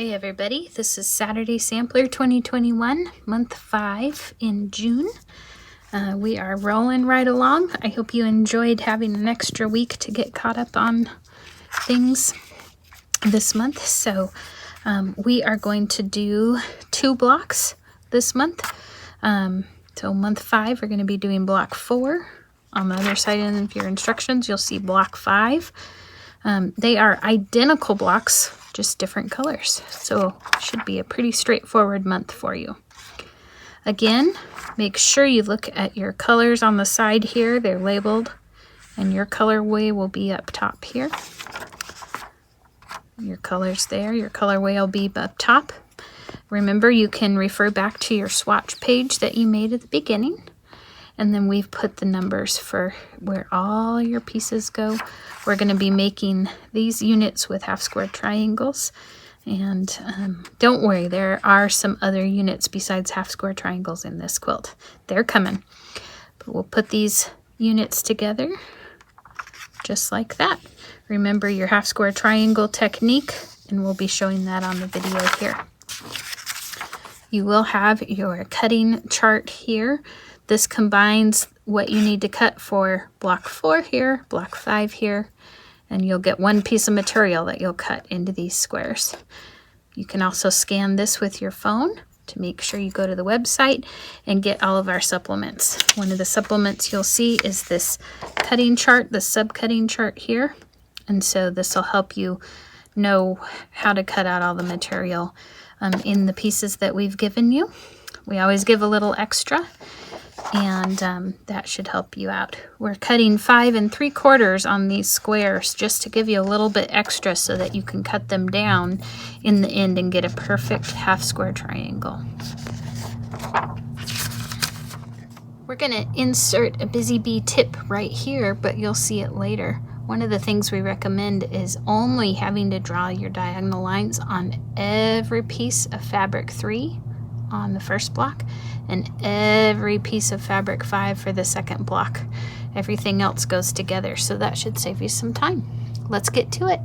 Hey everybody, this is Saturday Sampler 2021, month 5 in June. We are rolling right along. I hope you enjoyed having an extra week to get caught up on things this month. So we are going to do 2 blocks this month. So month 5, we're going to be doing block 4. On the other side of your instructions, you'll see block 5. They are identical blocks, just different colors. So it should be a pretty straightforward month for you. Again, make sure you look at your colors on the side here. They're labeled, and your colorway will be up top here. Your colors there, your colorway will be up top. Remember, you can refer back to your swatch page that you made at the beginning. And then we've put the numbers for where all your pieces go. We're going to be making these units with half square triangles. And don't worry, there are some other units besides half square triangles in this quilt. They're coming. But we'll put these units together just like that. Remember your half square triangle technique, and we'll be showing that on the video here. You will have your cutting chart here. This combines what you need to cut for block 4 here, block 5 here, and you'll get one piece of material that you'll cut into these squares. You can also scan this with your phone to make sure you go to the website and get all of our supplements. One of the supplements you'll see is this cutting chart, the sub-cutting chart here. And so this will help you know how to cut out all the material in the pieces that we've given you. We always give a little extra, and that should help you out. We're cutting 5 3/4 on these squares just to give you a little bit extra so that you can cut them down in the end and get a perfect half square triangle. We're going to insert a Busy Bee tip right here, but you'll see it later. One of the things we recommend is only having to draw your diagonal lines on every piece of fabric 3 on the first block and every piece of fabric 5 for the second block. Everything else goes together, so that should save you some time. Let's get to it.